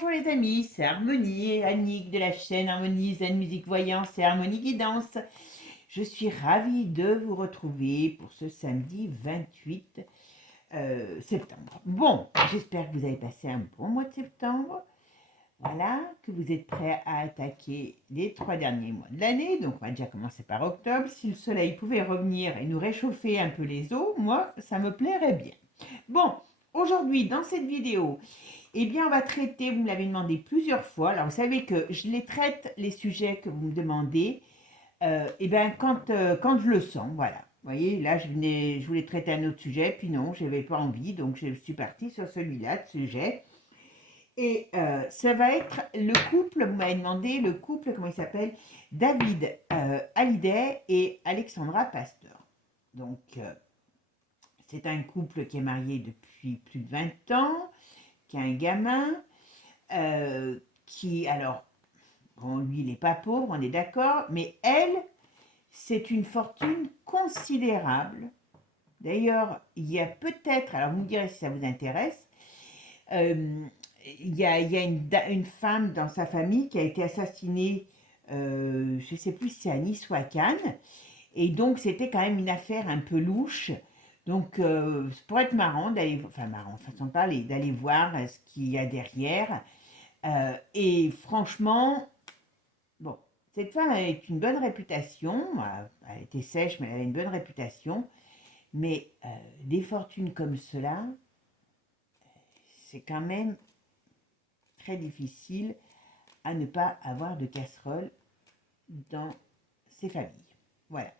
bonjour les amis, c'est Harmonie et Annick de la chaîne Harmonie Zen Musique Voyance et Harmonie Guidance. Je suis ravie de vous retrouver pour ce samedi 28 septembre. Bon, j'espère que vous avez passé un bon mois de septembre. Voilà, que vous êtes prêts à attaquer les 3 derniers mois de l'année. Donc on va déjà commencer par octobre. Si le soleil pouvait revenir et nous réchauffer un peu les eaux, moi, ça me plairait bien. Bon, aujourd'hui, dans cette vidéo, eh bien, on va traiter, vous me l'avez demandé plusieurs fois, alors vous savez que je les traite, les sujets que vous me demandez, eh bien, quand je le sens, voilà. Vous voyez, là, je voulais traiter un autre sujet, puis non, je n'avais pas envie, donc je suis partie sur celui-là, de sujet. Et ça va être le couple, vous m'avez demandé, le couple, comment il s'appelle? David Hallyday et Alexandra Pasteur. Donc, c'est un couple qui est marié depuis plus de 20 ans, qui a un gamin, qui, alors, bon, lui, il n'est pas pauvre, on est d'accord, mais elle, c'est une fortune considérable. D'ailleurs, il y a peut-être, alors vous me direz si ça vous intéresse, il y a une femme dans sa famille qui a été assassinée, je ne sais plus si c'est à Nice ou à Cannes, et donc c'était quand même une affaire un peu louche. Donc, ça pourrait être marrant d'aller, enfin marrant, façon de parler, d'aller voir ce qu'il y a derrière. Et franchement, bon, cette femme avait une bonne réputation. Elle était sèche, mais elle avait une bonne réputation. Mais des fortunes comme cela, c'est quand même très difficile à ne pas avoir de casserole dans ces familles. Voilà.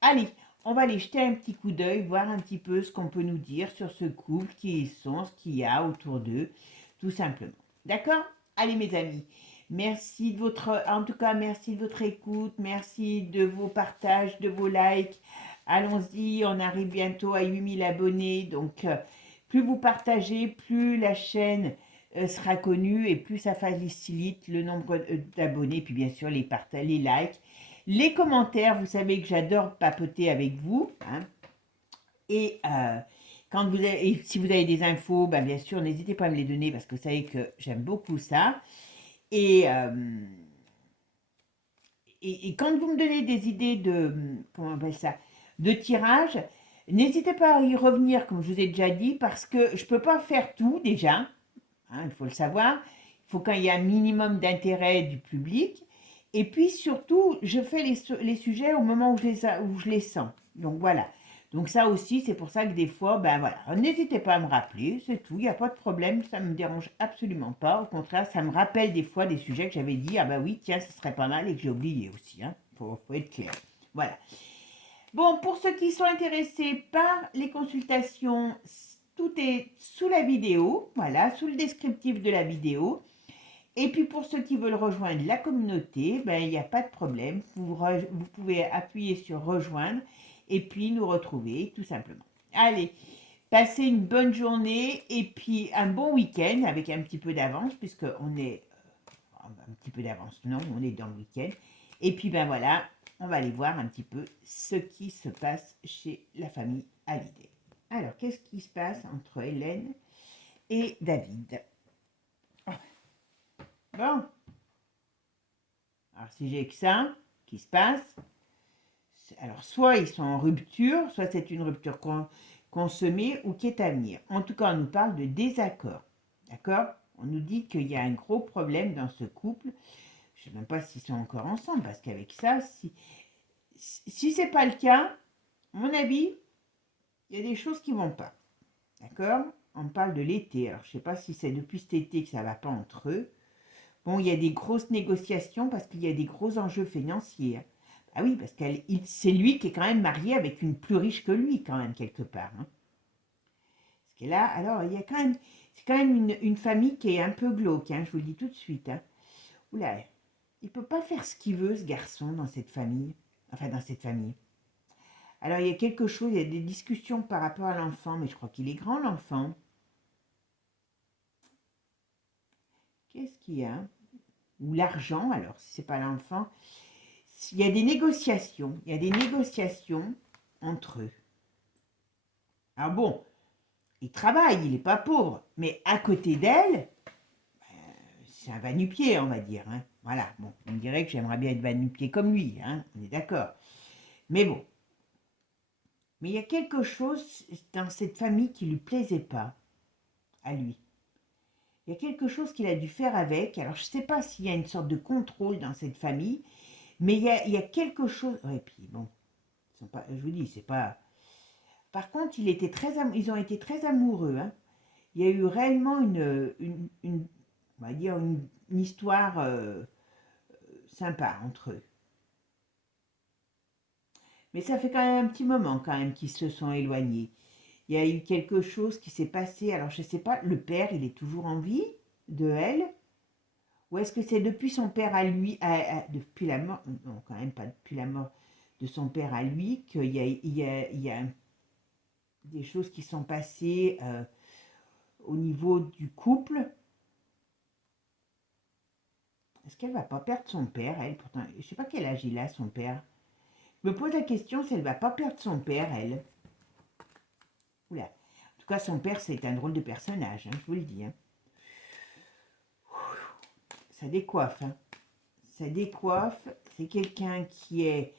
Allez, on va aller jeter un petit coup d'œil, voir un petit peu ce qu'on peut nous dire sur ce couple, qui ils sont, ce qu'il y a autour d'eux, tout simplement. D'accord? Allez mes amis, merci de votre, en tout cas merci de votre écoute, merci de vos partages, de vos likes. Allons-y, on arrive bientôt à 8000 abonnés, donc plus vous partagez, plus la chaîne sera connue et plus ça facilite le nombre d'abonnés, puis bien sûr les partages, les likes. Les commentaires, vous savez que j'adore papoter avec vous. Hein. Et, si vous avez des infos, ben bien sûr, n'hésitez pas à me les donner parce que vous savez que j'aime beaucoup ça. Et, quand vous me donnez des idées de, comment on appelle ça, de tirage, n'hésitez pas à y revenir, comme je vous ai déjà dit, parce que je ne peux pas faire tout déjà. Hein, il faut le savoir. Il faut qu'il y ait un minimum d'intérêt du public. Et puis surtout, je fais les sujets au moment où je les sens. Donc voilà. Donc ça aussi, c'est pour ça que des fois, ben voilà, n'hésitez pas à me rappeler, c'est tout, il n'y a pas de problème, ça ne me dérange absolument pas. Au contraire, ça me rappelle des fois des sujets que j'avais dit, ah bah oui, tiens, ce serait pas mal et que j'ai oublié aussi. Hein. Faut être clair. Voilà. Bon, pour ceux qui sont intéressés par les consultations, tout est sous la vidéo, voilà, sous le descriptif de la vidéo. Et puis pour ceux qui veulent rejoindre la communauté, ben, il n'y a pas de problème. Vous pouvez appuyer sur rejoindre et puis nous retrouver tout simplement. Allez, passez une bonne journée et puis un bon week-end avec un petit peu d'avance puisqu'on est un petit peu d'avance, non, on est dans le week-end. Et puis ben voilà, on va aller voir un petit peu ce qui se passe chez la famille Hallyday. Alors, qu'est-ce qui se passe entre Hélène et David? Bon, alors si j'ai que ça qui se passe, alors soit ils sont en rupture, soit c'est une rupture consommée ou qui est à venir. En tout cas, on nous parle de désaccord. D'accord? On nous dit qu'il y a un gros problème dans ce couple. Je ne sais même pas s'ils sont encore ensemble, parce qu'avec ça, si ce n'est pas le cas, à mon avis, il y a des choses qui ne vont pas. D'accord? On parle de l'été. Alors, je ne sais pas si c'est depuis cet été que ça ne va pas entre eux. Bon, il y a des grosses négociations parce qu'il y a des gros enjeux financiers. Ah oui, parce que c'est lui qui est quand même marié avec une plus riche que lui, quand même, quelque part. Hein. Parce que là, alors, il y a quand même, c'est quand même une famille qui est un peu glauque, hein, je vous le dis tout de suite. Hein. Oula, il ne peut pas faire ce qu'il veut, ce garçon, dans cette famille. Enfin, dans cette famille. Alors, il y a quelque chose, il y a des discussions par rapport à l'enfant, mais je crois qu'il est grand, l'enfant. Qu'est-ce qu'il y a? Ou l'argent, alors, si ce n'est pas l'enfant. Il y a des négociations, entre eux. Alors bon, il travaille, il n'est pas pauvre, mais à côté d'elle, c'est un va-nu-pied, on va dire. Hein. Voilà, bon, on me dirait que j'aimerais bien être va-nu-pied comme lui, hein, on est d'accord. Mais bon, mais il y a quelque chose dans cette famille qui lui plaisait pas, à lui. Il y a quelque chose qu'il a dû faire avec. Alors, je ne sais pas s'il y a une sorte de contrôle dans cette famille, mais il y a quelque chose. Et puis, bon, je vous dis, c'est pas. Par contre, ils ont été très amoureux. Hein. Il y a eu réellement on va dire une histoire sympa entre eux. Mais ça fait quand même un petit moment quand même qu'ils se sont éloignés. Il y a eu quelque chose qui s'est passé. Alors, je ne sais pas, le père, il est toujours en vie de elle. Ou est-ce que c'est depuis son père à lui, depuis la mort, non, quand même pas depuis la mort de son père à lui, qu'il y a des choses qui sont passées au niveau du couple. Est-ce qu'elle va pas perdre son père, elle? Pourtant, je sais pas quel âge il a, son père. Je me pose la question si elle va pas perdre son père, elle. Oula. En tout cas, son père, c'est un drôle de personnage, hein, je vous le dis. Hein. Ça décoiffe. Hein. Ça décoiffe. C'est quelqu'un qui est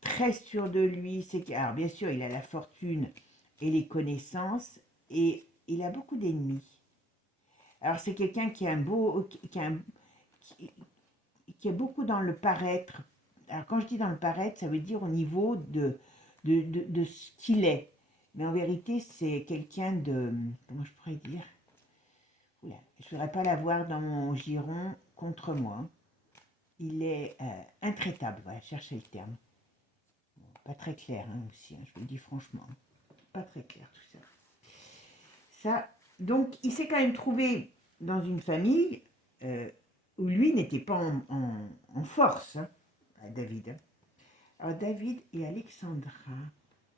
très sûr de lui. Alors, bien sûr, il a la fortune et les connaissances. Et il a beaucoup d'ennemis. Alors, c'est quelqu'un qui a qui est beaucoup dans le paraître. Alors, quand je dis dans le paraître, ça veut dire au niveau de ce qu'il est. Mais en vérité, c'est quelqu'un de... Comment je pourrais dire? Oula, je ne voudrais pas l'avoir dans mon giron contre moi. Il est intraitable, voilà, cherchez le terme. Bon, pas très clair hein, aussi, hein, je vous le dis franchement. Pas très clair tout ça. Ça, donc, il s'est quand même trouvé dans une famille où lui n'était pas en force, hein, à David. Alors, David et Alexandra,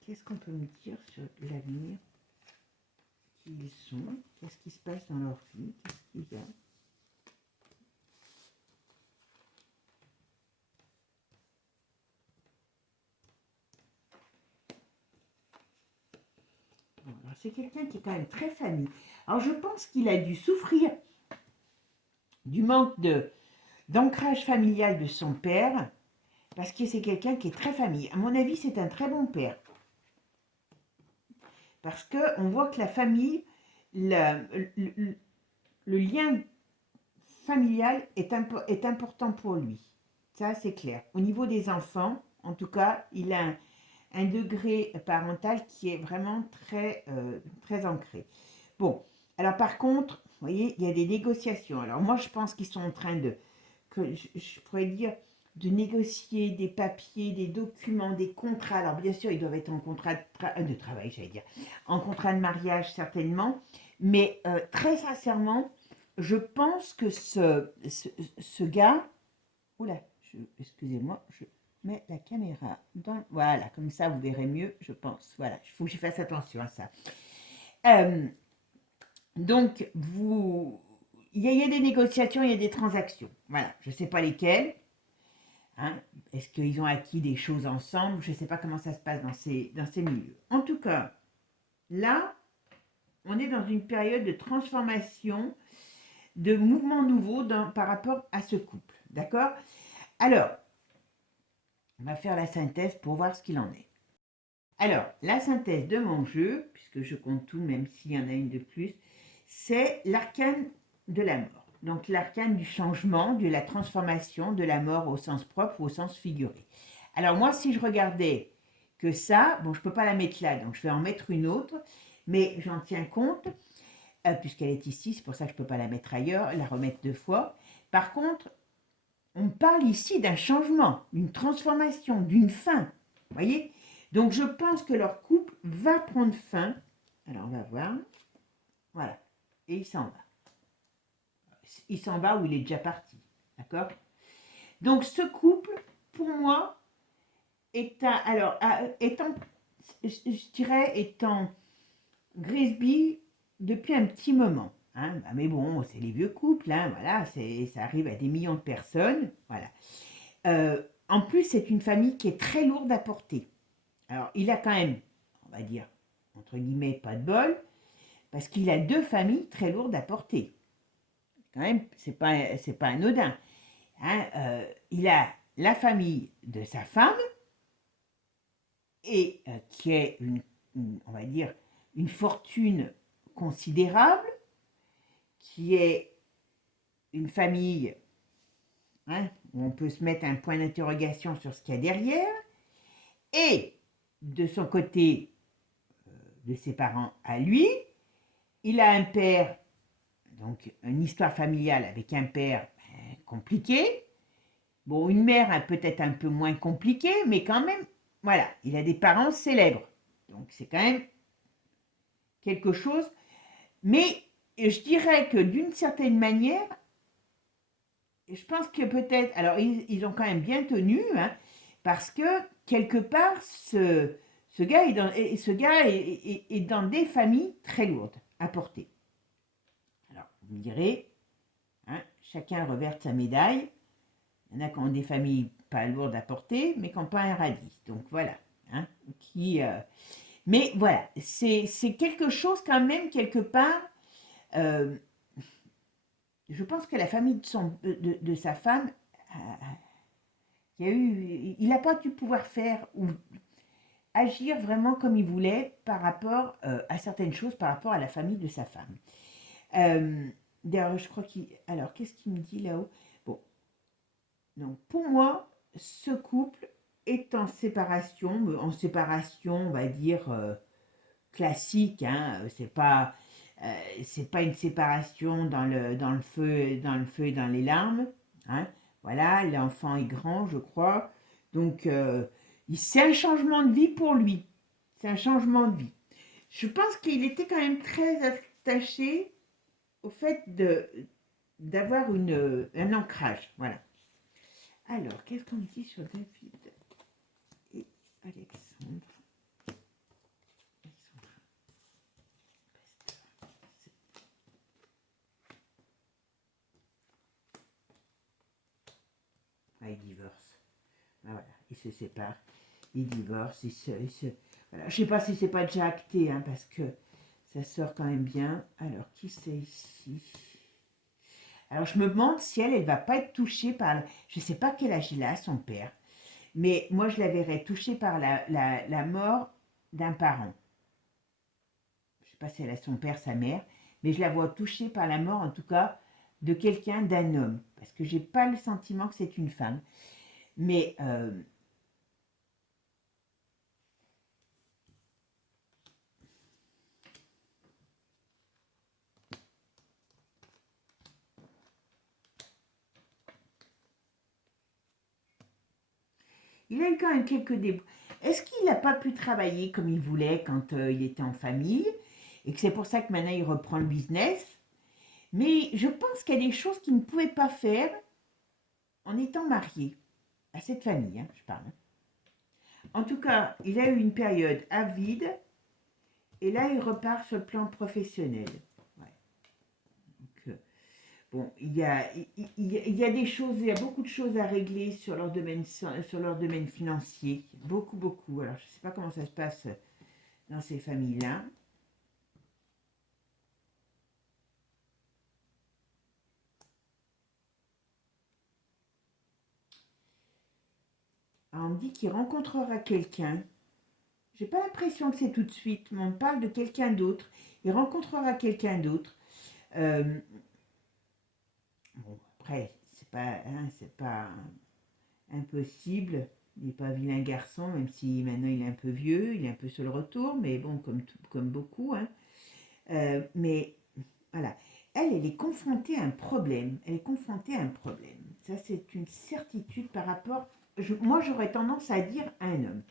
qu'est-ce qu'on peut me dire sur l'avenir qu'ils sont? Qu'est-ce qui se passe dans leur vie? Qu'est-ce qu'il y a? Bon, c'est quelqu'un qui est quand même très famille. Alors, je pense qu'il a dû souffrir du manque d'ancrage familial de son père, parce que c'est quelqu'un qui est très famille. À mon avis, c'est un très bon père. Parce qu'on voit que la famille, le lien familial est important pour lui. Ça, c'est clair. Au niveau des enfants, en tout cas, il a un degré parental qui est vraiment très ancré. Bon, alors par contre, vous voyez, il y a des négociations. Alors moi, je pense qu'ils sont en train je pourrais dire, de négocier des papiers, des documents, des contrats. Alors bien sûr, ils doivent être en contrat de travail, j'allais dire, en contrat de mariage certainement, mais très sincèrement, je pense que ce gars, oula, excusez-moi, je mets la caméra dans, voilà, comme ça vous verrez mieux, je pense. Voilà, il faut que je fasse attention à ça. Donc, il y a des négociations, il y a des transactions. Voilà, je ne sais pas lesquelles. Hein. Est-ce qu'ils ont acquis des choses ensemble? Je ne sais pas comment ça se passe dans ces milieux. En tout cas, là, on est dans une période de transformation, de mouvements nouveaux par rapport à ce couple. D'accord? Alors, on va faire la synthèse pour voir ce qu'il en est. Alors, la synthèse de mon jeu, puisque je compte tout, même s'il y en a une de plus, c'est l'arcane de la mort. Donc l'arcane du changement, de la transformation, de la mort au sens propre ou au sens figuré. Alors moi, si je regardais que ça, bon, je ne peux pas la mettre là, donc je vais en mettre une autre, mais j'en tiens compte, puisqu'elle est ici, c'est pour ça que je ne peux pas la mettre ailleurs, la remettre deux fois. Par contre, on parle ici d'un changement, d'une transformation, d'une fin. Vous voyez? Donc je pense que leur couple va prendre fin. Alors on va voir. Voilà. Et il s'en va. Il s'en va ou il est déjà parti. D'accord? Donc ce couple, pour moi, étant, je dirais, étant Grisby depuis un petit moment. Hein, mais bon, c'est les vieux couples, hein, voilà, ça arrive à des millions de personnes. Voilà. En plus, c'est une famille qui est très lourde à porter. Alors, il a quand même, on va dire, entre guillemets, pas de bol, parce qu'il a deux familles très lourdes à porter. Quand même, c'est pas anodin. Hein, il a la famille de sa femme, et qui est on va dire, une fortune considérable, qui est une famille, hein, où on peut se mettre un point d'interrogation sur ce qu'il y a derrière, et de son côté, de ses parents à lui, il a un père, donc une histoire familiale avec un père compliqué, bon, une mère peut-être un peu moins compliquée, mais quand même, voilà, il a des parents célèbres, donc c'est quand même quelque chose, mais je dirais que d'une certaine manière, je pense que peut-être, alors ils ont quand même bien tenu, hein, parce que quelque part, ce gars, est dans des familles très lourdes à porter. Alors, vous me direz, hein, chacun revers sa médaille. Il y en a qui ont des familles pas lourdes à porter, mais qui n'ont pas un radis. Donc voilà. Hein, mais voilà, c'est quelque chose quand même, quelque part. euh, je pense que la famille de sa femme, il n'a pas dû pouvoir faire ou agir vraiment comme il voulait par rapport à certaines choses, par rapport à la famille de sa femme. D'ailleurs, je crois qu'il... Alors, qu'est-ce qu'il me dit là-haut? Bon, donc pour moi, ce couple est en séparation, on va dire, classique, hein, c'est pas une séparation dans le feu et dans les larmes, hein, voilà, l'enfant est grand, je crois, donc c'est un changement de vie pour lui, c'est un changement de vie. Je pense qu'il était quand même très attaché au fait d'avoir un ancrage, voilà. Alors, qu'est-ce qu'on dit sur David et Alexandre? Ah, ils divorcent. Ah, voilà, ils se séparent, ils divorcent, voilà. Je sais pas si c'est pas déjà acté, hein, parce que ça sort quand même bien. Alors, qui c'est ici? Alors, je me demande si elle va pas être touchée par... Je sais pas quel âge il a, son père. Mais moi, je la verrais touchée par la mort d'un parent. Je ne sais pas si elle a son père, sa mère, mais je la vois touchée par la mort, en tout cas, de quelqu'un, d'un homme. Parce que j'ai pas le sentiment que c'est une femme. Mais il a eu quand même quelques débats. Est-ce qu'il n'a pas pu travailler comme il voulait quand il était en famille et que c'est pour ça que maintenant il reprend le business? Mais je pense qu'il y a des choses qu'il ne pouvait pas faire en étant marié à cette famille, hein, je parle. En tout cas, il a eu une période à vide et là il repart sur le plan professionnel. Ouais. Donc, bon, il y a des choses, il y a beaucoup de choses à régler sur leur domaine financier. Beaucoup, beaucoup. Alors, je ne sais pas comment ça se passe dans ces familles-là. Alors, on me dit qu'il rencontrera quelqu'un. J'ai pas l'impression que c'est tout de suite, mais on parle de quelqu'un d'autre. Il rencontrera quelqu'un d'autre. Bon, après, c'est pas impossible. Il n'est pas vilain garçon, même si maintenant il est un peu vieux, il est un peu sur le retour, mais bon, comme beaucoup. Hein. Mais voilà, elle est confrontée à un problème. Elle est confrontée à un problème. Ça, c'est une certitude par rapport. Moi, j'aurais tendance à dire à un homme.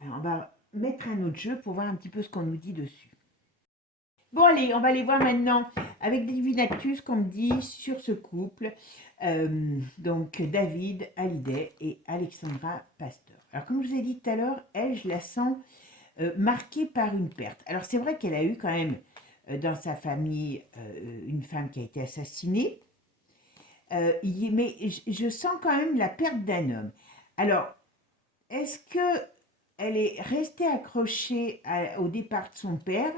Alors, on va mettre un autre jeu pour voir un petit peu ce qu'on nous dit dessus. Bon, allez, on va aller voir maintenant avec Divinactus qu'on me dit sur ce couple. Donc, David Hallyday et Alexandra Pasteur. Alors, comme je vous ai dit tout à l'heure, elle, je la sens marquée par une perte. Alors, c'est vrai qu'elle a eu quand même dans sa famille une femme qui a été assassinée. Mais je sens quand même la perte d'un homme. Alors, est-ce que elle est restée accrochée au départ de son père?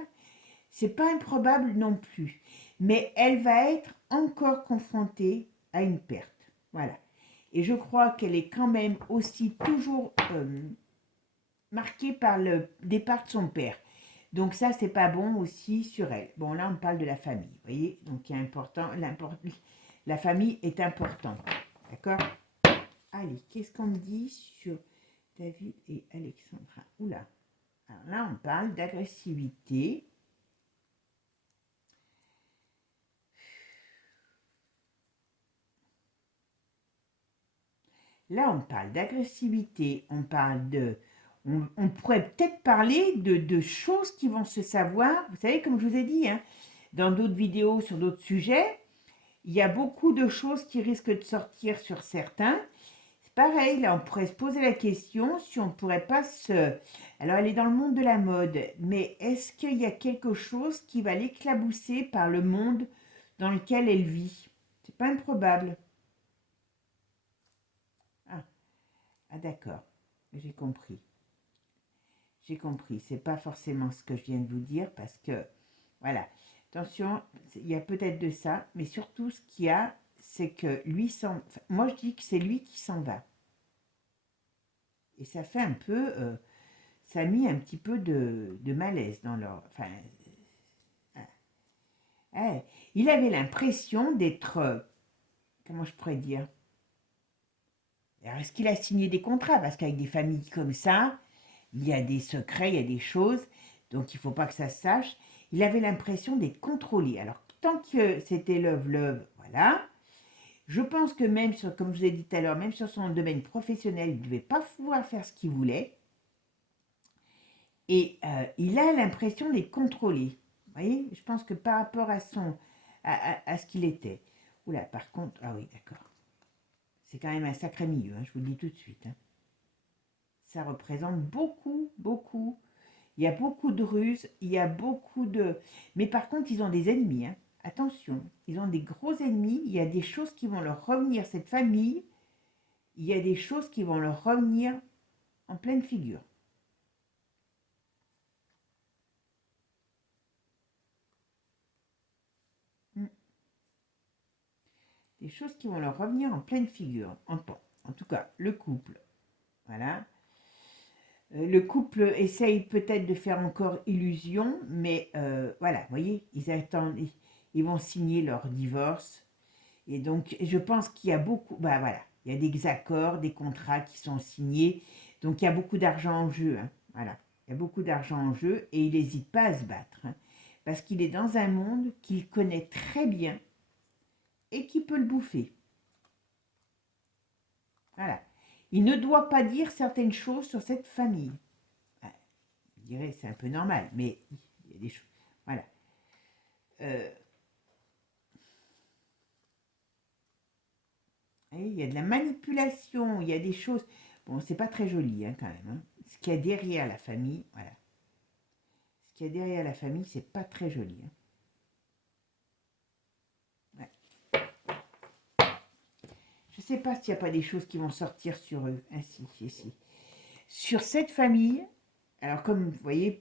C'est pas improbable non plus. mais elle va être encore confrontée à une perte. Voilà. Et je crois qu'elle est quand même aussi toujours marquée par le départ de son père. Donc ça, c'est pas bon aussi sur elle. Bon, là, on parle de la famille, vous voyez. Donc, il est important, la famille est importante, d'accord? Allez, qu'est-ce qu'on me dit sur David et Alexandra? Oula. Alors là, on parle d'agressivité. Là, on parle d'agressivité, on parle de... On pourrait peut-être parler de choses qui vont se savoir. Vous savez, comme je vous ai dit, hein, dans d'autres vidéos sur d'autres sujets, il y a beaucoup de choses qui risquent de sortir sur certains. C'est pareil, là, on pourrait se poser la question si on ne pourrait pas se... Alors, elle est dans le monde de la mode, mais est-ce qu'il y a quelque chose qui va l'éclabousser par le monde dans lequel elle vit? C'est pas improbable. Ah d'accord, j'ai compris. J'ai compris. C'est pas forcément ce que je viens de vous dire parce que, voilà. Attention, il y a peut-être de ça, mais surtout ce qu'il y a, c'est que lui s'en... enfin, moi, je dis que c'est lui qui s'en va. Et ça fait un peu... ça a mis un petit peu de malaise dans leur... Enfin... il avait l'impression d'être... comment je pourrais dire? Alors, est-ce qu'il a signé des contrats? Parce qu'avec des familles comme ça, il y a des secrets, il y a des choses, donc il ne faut pas que ça se sache. Il avait l'impression d'être contrôlé. Alors, tant que c'était love, voilà. Je pense que même sur, comme je vous ai dit tout à l'heure, même sur son domaine professionnel, il ne devait pas pouvoir faire ce qu'il voulait. Et il a l'impression d'être contrôlé. Vous voyez, je pense que par rapport à à ce qu'il était. Oula, par contre, ah oui, d'accord. C'est quand même un sacré milieu, hein, je vous le dis tout de suite. Hein. Ça représente beaucoup. Il y a beaucoup de ruses, il y a beaucoup de... Mais par contre, ils ont des ennemis. Hein. Attention, ils ont des gros ennemis. Il y a des choses qui vont leur revenir, cette famille. Il y a des choses qui vont leur revenir en pleine figure. Des choses qui vont leur revenir en pleine figure. En tout cas, le couple. Voilà. Le couple essaye peut-être de faire encore illusion, mais voilà, vous voyez, ils attendent, ils vont signer leur divorce. Et donc, je pense qu'il y a beaucoup, bah voilà, il y a des accords, des contrats qui sont signés. Donc, il y a beaucoup d'argent en jeu. Hein, voilà, il y a beaucoup d'argent en jeu et il n'hésite pas à se battre. Hein, parce qu'il est dans un monde qu'il connaît très bien et qui peut le bouffer. Voilà. Il ne doit pas dire certaines choses sur cette famille. Je dirais c'est un peu normal, mais il y a des choses. Voilà. Euh, il y a de la manipulation, il y a des choses. Bon, c'est pas très joli hein, quand même. Hein. Ce qu'il y a derrière la famille, voilà. Ce qu'il y a derrière la famille, c'est pas très joli. Hein. Ouais. Je sais pas s'il n'y a pas des choses qui vont sortir sur eux. Ah, si. Sur cette famille, alors comme vous voyez,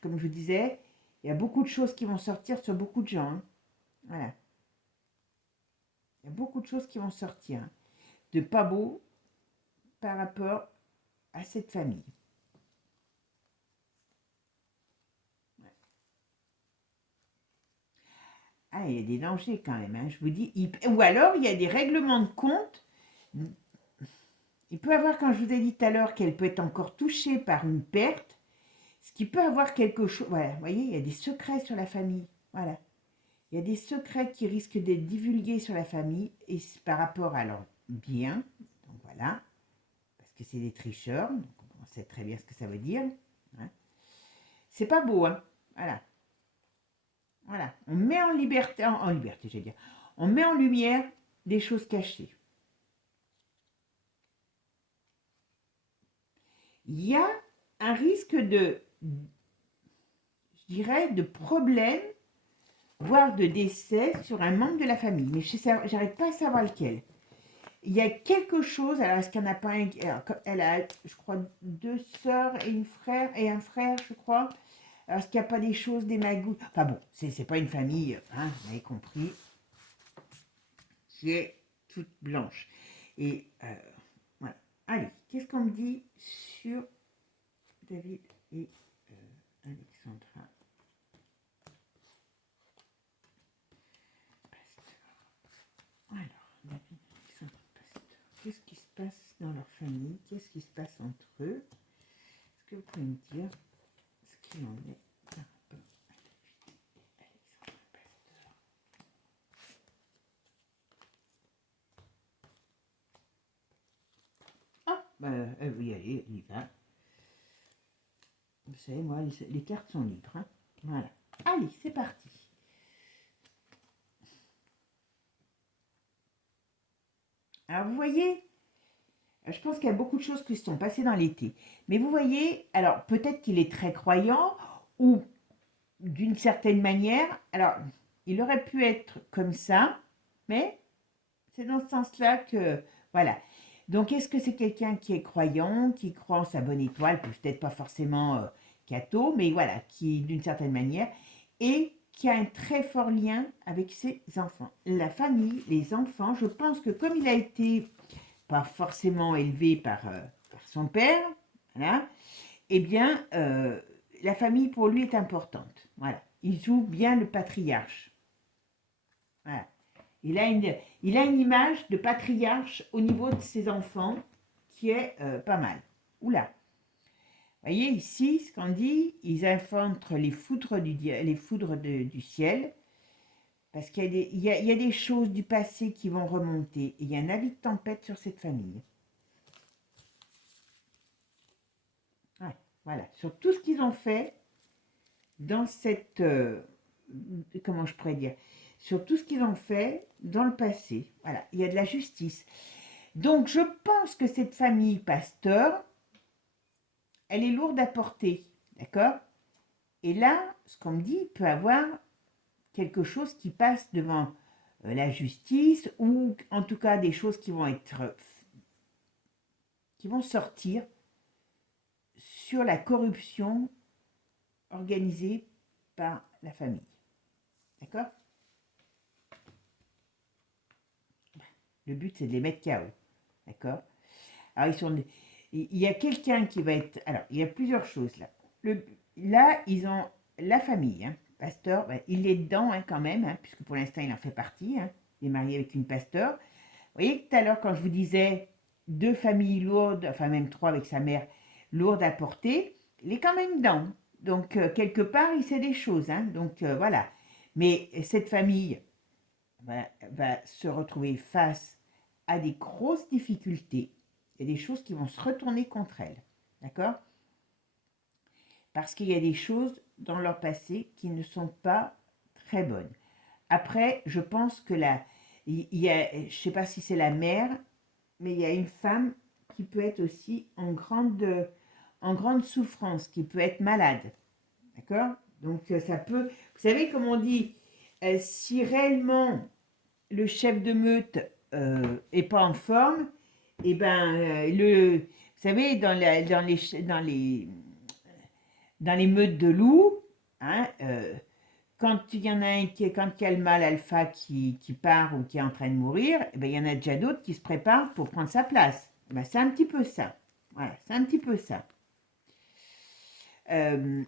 comme je vous disais, il y a beaucoup de choses qui vont sortir sur beaucoup de gens. Hein. Voilà. Il y a beaucoup de choses qui vont sortir. Hein. De pas beau par rapport à cette famille. Ouais. Ah, il y a des dangers quand même, hein, je vous dis. Ou alors, il y a des règlements de compte. Il peut avoir, quand je vous ai dit tout à l'heure, qu'elle peut être encore touchée par une perte, ce qui peut avoir quelque chose... Voilà, vous voyez, il y a des secrets sur la famille. Voilà. Il y a des secrets qui risquent d'être divulgués sur la famille et par rapport à leur bien. Donc voilà, parce que c'est des tricheurs, donc on sait très bien ce que ça veut dire. Hein. C'est pas beau, hein. Voilà. Voilà. On met en liberté, en liberté, j'allais dire. On met en lumière des choses cachées. Il y a un risque je dirais, de problème, voire de décès sur un membre de la famille. Mais je n'arrive pas à savoir lequel. Il y a quelque chose, alors est-ce qu'il n'y en a pas un, alors, elle a, je crois, deux sœurs et une frère, et un frère, je crois. Alors, est-ce qu'il n'y a pas des choses, des magouilles? Enfin bon, c'est pas une famille, hein, vous avez compris, qui est toute blanche. Et voilà. Allez, qu'est-ce qu'on me dit sur David et Alexandra Pasteur? Alors, David et Alexandra Pasteur, qu'est-ce qui se passe dans leur famille? Qu'est-ce qui se passe entre eux? Est-ce que vous pouvez me dire ce qu'il en est par rapport à David et Alexandra Pasteur? Ah, bah, elle veut y aller, elle y va. Vous savez, moi, les cartes sont libres. Hein. Voilà. Allez, c'est parti. Alors, vous voyez, je pense qu'il y a beaucoup de choses qui se sont passées dans l'été. Mais vous voyez, alors peut-être qu'il est très croyant ou d'une certaine manière, alors il aurait pu être comme ça, mais c'est dans ce sens-là que, voilà. Donc, est-ce que c'est quelqu'un qui est croyant, qui croit en sa bonne étoile, peut-être pas forcément catho, mais voilà, qui d'une certaine manière, et qui a un très fort lien avec ses enfants. La famille, les enfants, je pense que comme il a été pas forcément élevé par son père, voilà, eh bien, la famille pour lui est importante. Voilà. Il joue bien le patriarche. Voilà. Il a une image de patriarche au niveau de ses enfants qui est pas mal. Oula. Vous voyez ici, ce qu'on dit, ils infantent les foudres du ciel, parce qu'il y a des choses du passé qui vont remonter. Et il y a un avis de tempête sur cette famille. Ouais, voilà, sur tout ce qu'ils ont fait dans cette... comment je pourrais dire? Sur tout ce qu'ils ont fait dans le passé. Voilà, il y a de la justice. Donc, je pense que cette famille Pasteur, elle est lourde à porter, d'accord? Et là, ce qu'on me dit, il peut avoir quelque chose qui passe devant la justice ou en tout cas des choses qui vont être... qui vont sortir sur la corruption organisée par la famille. D'accord? Le but, c'est de les mettre KO. D'accord? Alors, il y a quelqu'un qui va être... Alors, il y a plusieurs choses là. Là, ils ont la famille. Hein. Pasteur, ben, il est dedans hein, quand même, hein, puisque pour l'instant, il en fait partie. Hein. Il est marié avec une pasteur. Vous voyez que tout à l'heure, quand je vous disais deux familles lourdes, enfin même trois avec sa mère, lourdes à porter, il est quand même dedans. Donc, quelque part, il sait des choses. Hein. Donc, voilà. Mais cette famille va se retrouver face à des grosses difficultés. Il y a des choses qui vont se retourner contre elle. D'accord? Parce qu'il y a des choses dans leur passé qui ne sont pas très bonnes. Après, je pense que il y a, je ne sais pas si c'est la mère, mais il y a une femme qui peut être aussi en grande souffrance, qui peut être malade. D'accord? Donc ça peut, vous savez comme on dit, si réellement le chef de meute est pas en forme, et ben vous savez dans les meutes de loups, hein, quand il y en a un quand il y a le mâle alpha qui part ou qui est en train de mourir, eh ben, il y en a déjà d'autres qui se préparent pour prendre sa place. Eh ben, c'est un petit peu ça. Voilà, c'est un petit peu ça. Ouais,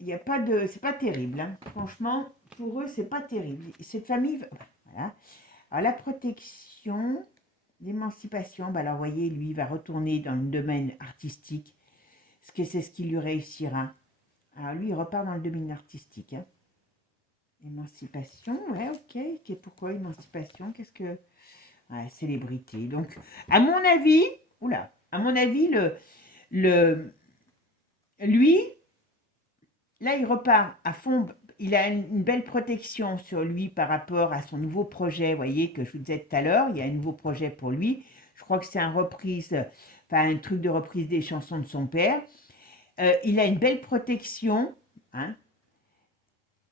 il y a pas de, c'est pas terrible. Hein. Franchement, pour eux, c'est pas terrible. Cette famille, voilà. Alors la protection, l'émancipation, ben alors vous voyez, lui, il va retourner dans le domaine artistique, parce que c'est ce qui lui réussira. Alors lui, il repart dans le domaine artistique. Hein. Émancipation, ouais, ok. Pourquoi émancipation? Qu'est-ce que... Ouais, célébrité. Donc, à mon avis, à mon avis, lui, là, il repart à fond. Il a une belle protection sur lui par rapport à son nouveau projet, vous voyez, que je vous disais tout à l'heure. Il y a un nouveau projet pour lui. Je crois que c'est un truc de reprise des chansons de son père. Il a une belle protection, hein,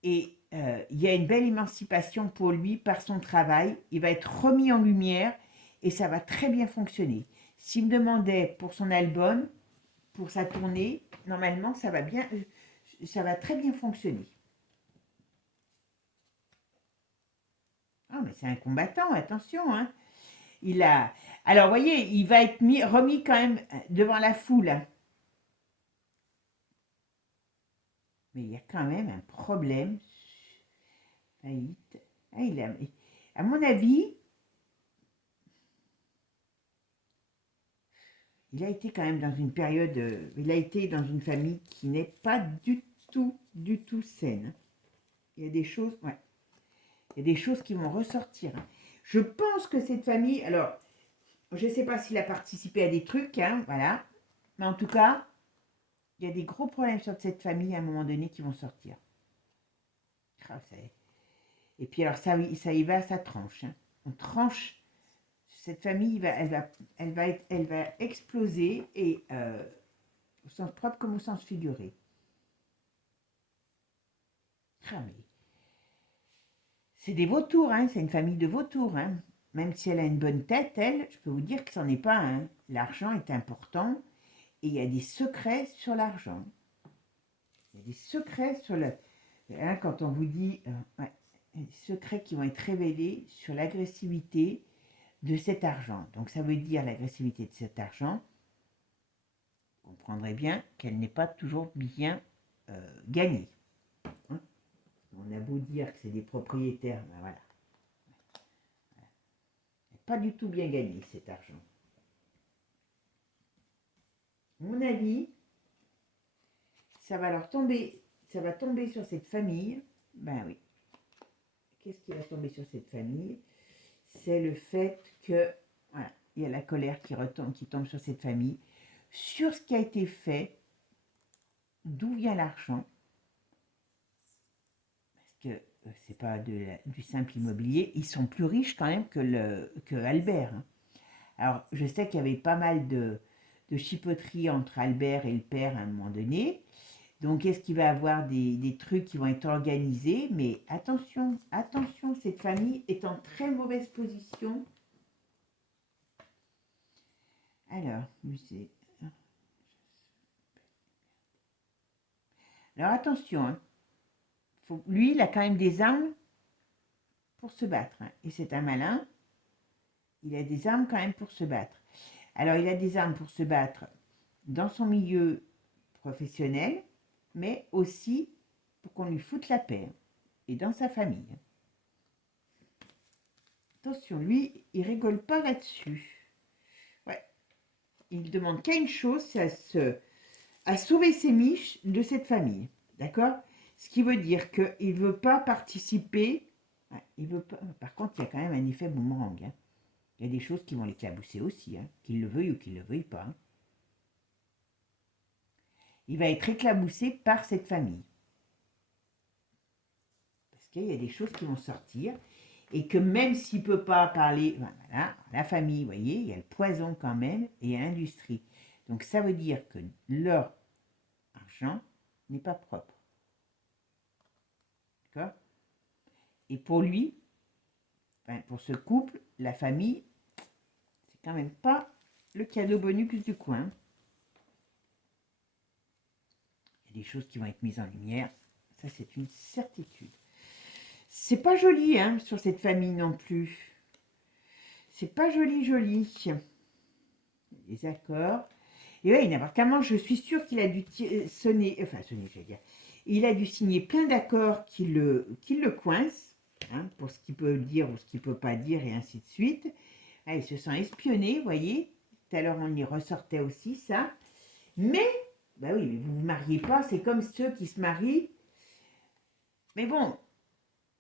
et il y a une belle émancipation pour lui par son travail. Il va être remis en lumière et ça va très bien fonctionner. S'il me demandait pour son album, pour sa tournée, normalement ça va bien. ça va très bien fonctionner. Ah, mais c'est un combattant, attention, hein. Il a... Alors, vous voyez, il va être remis quand même devant la foule, hein. Mais il y a quand même un problème. Faillite. Ah, à mon avis, il a été quand même dans une période, il a été dans une famille qui n'est pas du tout saine. Il y a des choses, ouais, il y a des choses qui vont ressortir, hein. Je pense que cette famille, alors, je ne sais pas s'il a participé à des trucs, hein, voilà, mais en tout cas, il y a des gros problèmes sur cette famille à un moment donné qui vont sortir. Ah, et puis alors ça y va, ça tranche, hein. On tranche. Cette famille, elle va exploser, et au sens propre comme au sens figuré. Ah, mais c'est des vautours, hein, c'est une famille de vautours, hein. Même si elle a une bonne tête, elle, je peux vous dire que c'en est pas un, hein. L'argent est important, et il y a des secrets sur l'argent. Il y a des secrets sur le... Hein, quand on vous dit... ouais, des secrets qui vont être révélés sur l'agressivité de cet argent. Donc ça veut dire l'agressivité de cet argent. Vous comprendrez bien qu'elle n'est pas toujours bien gagnée. Hein, on a beau dire que c'est des propriétaires, ben voilà. Pas du tout bien gagné cet argent. À mon avis, ça va leur tomber, ça va tomber sur cette famille. Ben oui. Qu'est-ce qui va tomber sur cette famille? C'est le fait que, voilà, il y a la colère qui tombe sur cette famille, sur ce qui a été fait, d'où vient l'argent. Parce que c'est pas du simple immobilier, ils sont plus riches quand même que Albert, hein. Alors, je sais qu'il y avait pas mal de chipoteries entre Albert et le père à un moment donné. Donc, est-ce qu'il va y avoir des trucs qui vont être organisés? Mais attention, attention, cette famille est en très mauvaise position. Alors, musée. Alors, attention, hein. Lui, il a quand même des armes pour se battre, hein. Et c'est un malin. Il a des armes quand même pour se battre. Alors, il a des armes pour se battre dans son milieu professionnel, mais aussi pour qu'on lui foute la paix, et dans sa famille. Attention, lui, il rigole pas là-dessus. Ouais. Il demande qu'à une chose, c'est à sauver ses miches de cette famille. D'accord? Ce qui veut dire qu'il ne veut pas participer. Ouais, il veut pas. Par contre, il y a quand même un effet boomerang, hein. Il y a des choses qui vont l'éclabousser aussi, hein, qu'il le veuille ou qu'il ne le veuille pas, hein. Il va être éclaboussé par cette famille. Parce qu'il y a des choses qui vont sortir, et que même s'il ne peut pas parler, voilà, la famille, vous voyez, il y a le poison quand même, et il y a l'industrie. Donc ça veut dire que leur argent n'est pas propre. D'accord? Et pour lui, enfin, pour ce couple, la famille, c'est quand même pas le cadeau bonus du coin. Il y a des choses qui vont être mises en lumière, ça c'est une certitude. C'est pas joli, hein, sur cette famille non plus. C'est pas joli, joli. Les accords. Et oui, n'importe comment, je suis sûre qu'il a dû sonner, je veux dire, il a dû signer plein d'accords qui le coincent, hein, pour ce qu'il peut dire ou ce qu'il ne peut pas dire, et ainsi de suite. Ah, il se sent espionné, vous voyez. Tout à l'heure, on y ressortait aussi, ça. Mais, bah oui, mais vous ne vous mariez pas, c'est comme ceux qui se marient. Mais bon,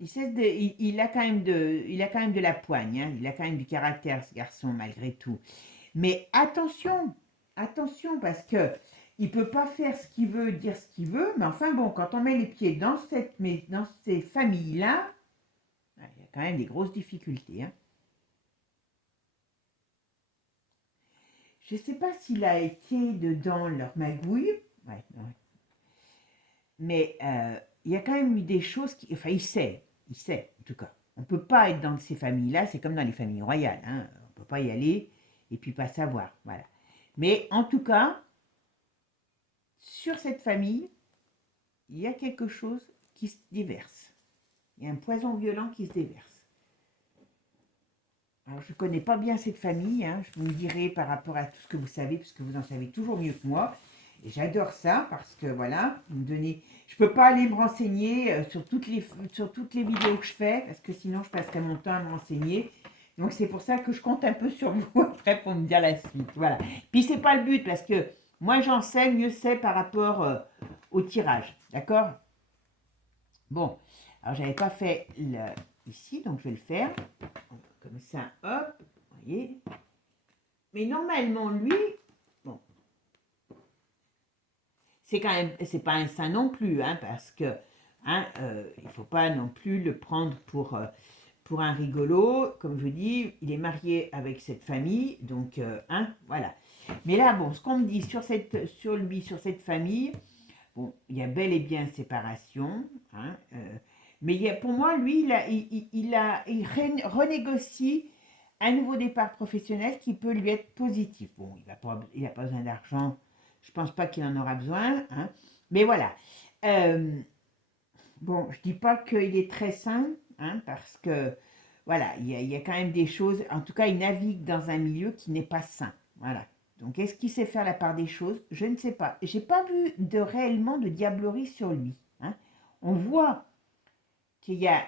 il a quand même de la poigne, hein, il a quand même du caractère, ce garçon, malgré tout. Mais attention, attention, parce que il peut pas faire ce qu'il veut, dire ce qu'il veut, mais enfin bon, quand on met les pieds dans ces familles-là, il y a quand même des grosses difficultés, hein. Je ne sais pas s'il a été dedans leur magouille, ouais, non. Mais il y a quand même eu des choses qui... Enfin, il sait, en tout cas. On ne peut pas être dans ces familles-là, c'est comme dans les familles royales, hein. On ne peut pas y aller et puis pas savoir, voilà. Mais en tout cas, sur cette famille, il y a quelque chose qui se déverse. Il y a un poison violent qui se déverse. Alors, je ne connais pas bien cette famille, hein, je vous le dirai par rapport à tout ce que vous savez, parce que vous en savez toujours mieux que moi. Et j'adore ça, parce que voilà, vous me donnez... Je ne peux pas aller me renseigner sur toutes les vidéos que je fais, parce que sinon je passerai mon temps à me renseigner. Donc c'est pour ça que je compte un peu sur vous après pour me dire la suite. Voilà. Puis c'est pas le but, parce que moins j'en sais, mieux c'est par rapport au tirage. D'accord? Bon, alors j'avais pas fait ici, donc je vais le faire. Comme ça, hop, vous voyez. Mais normalement, lui, bon, c'est quand même, c'est pas un saint non plus, hein, parce que hein, il faut pas non plus le prendre pour un rigolo. Comme je vous dis, il est marié avec cette famille, donc hein, voilà. Mais là, bon, ce qu'on me dit sur cette famille, bon, il y a bel et bien séparation, hein, mais pour moi, lui, il renégocie un nouveau départ professionnel qui peut lui être positif. Bon, il n'a pas besoin d'argent, je ne pense pas qu'il en aura besoin, hein, mais voilà. Bon, je ne dis pas qu'il est très sain, hein, parce que, voilà, il y a quand même des choses, en tout cas, il navigue dans un milieu qui n'est pas sain, voilà. Donc, est-ce qu'il sait faire la part des choses? Je ne sais pas. Je n'ai pas vu réellement de diablerie sur lui, hein. On voit qu'il y a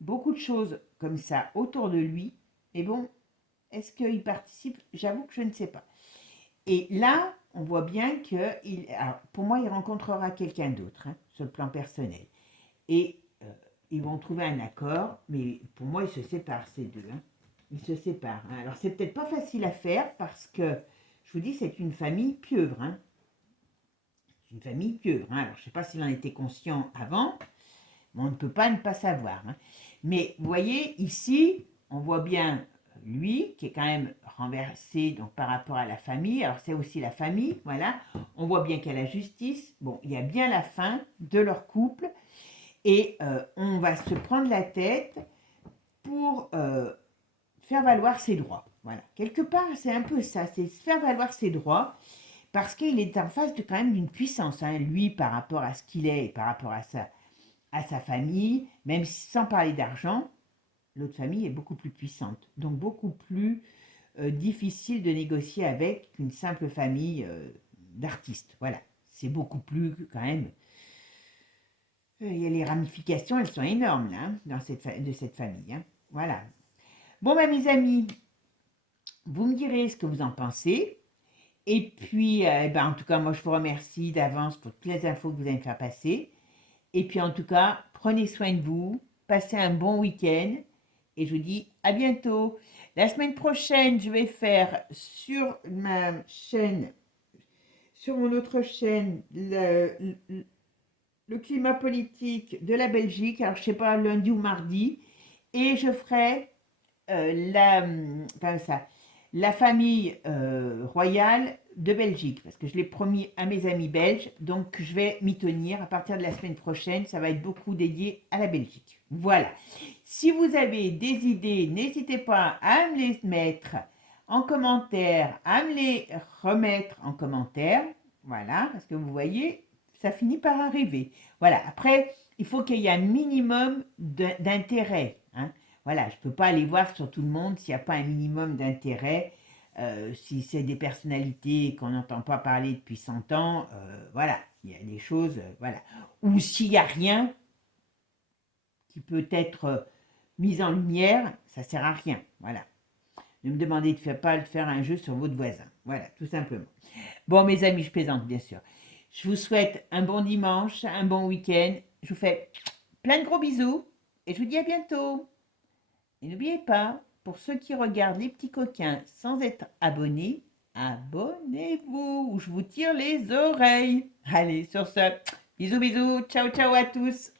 beaucoup de choses comme ça autour de lui, et bon, est-ce qu'il participe? J'avoue que je ne sais pas. Et là, on voit bien que, pour moi, il rencontrera quelqu'un d'autre, hein, sur le plan personnel. Et ils vont trouver un accord, mais pour moi, ils se séparent, ces deux. Hein. Ils se séparent. Hein. Alors, c'est peut-être pas facile à faire parce que, je vous dis, c'est une famille pieuvre. Hein. C'est une famille pieuvre. Hein. Alors, je ne sais pas s'il en était conscient avant, mais on ne peut pas ne pas savoir. Hein. Mais vous voyez, ici, on voit bien lui, qui est quand même renversé donc, par rapport à la famille. Alors, c'est aussi la famille, voilà. On voit bien qu'il y a la justice. Bon, il y a bien la fin de leur couple. Et on va se prendre la tête pour faire valoir ses droits. Voilà. Quelque part, c'est un peu ça, c'est faire valoir ses droits, parce qu'il est en face quand même d'une puissance, hein, lui, par rapport à ce qu'il est et par rapport à sa famille, même sans parler d'argent, l'autre famille est beaucoup plus puissante, donc beaucoup plus difficile de négocier avec qu'une simple famille d'artistes. Voilà, c'est beaucoup plus quand même... Il y a les ramifications, elles sont énormes là, hein, de cette famille. Hein. Voilà. Bon, mes amis, vous me direz ce que vous en pensez. Et puis, en tout cas, moi, je vous remercie d'avance pour toutes les infos que vous allez me faire passer. Et puis, en tout cas, prenez soin de vous, passez un bon week-end. Et je vous dis à bientôt. La semaine prochaine, je vais faire sur ma chaîne, sur mon autre chaîne, le climat politique de la Belgique, alors je ne sais pas, lundi ou mardi, et je ferai la famille royale de Belgique, parce que je l'ai promis à mes amis belges, donc je vais m'y tenir. À partir de la semaine prochaine, ça va être beaucoup dédié à la Belgique. Voilà. Si vous avez des idées, n'hésitez pas à me les mettre en commentaire, à me les remettre en commentaire. Voilà, parce que vous voyez, ça finit par arriver. Voilà, après, il faut qu'il y ait un minimum d'intérêt. Hein. Voilà, je ne peux pas aller voir sur tout le monde s'il n'y a pas un minimum d'intérêt. Si c'est des personnalités qu'on n'entend pas parler depuis 100 ans, voilà, il y a des choses, voilà. Ou s'il n'y a rien qui peut être mis en lumière, ça ne sert à rien, voilà. Ne me demandez pas de faire un jeu sur votre voisin, voilà, tout simplement. Bon, mes amis, je plaisante, bien sûr. Je vous souhaite un bon dimanche, un bon week-end. Je vous fais plein de gros bisous et je vous dis à bientôt. Et n'oubliez pas, pour ceux qui regardent les petits coquins sans être abonnés, abonnez-vous ou je vous tire les oreilles. Allez, sur ce, bisous, bisous, ciao, ciao à tous.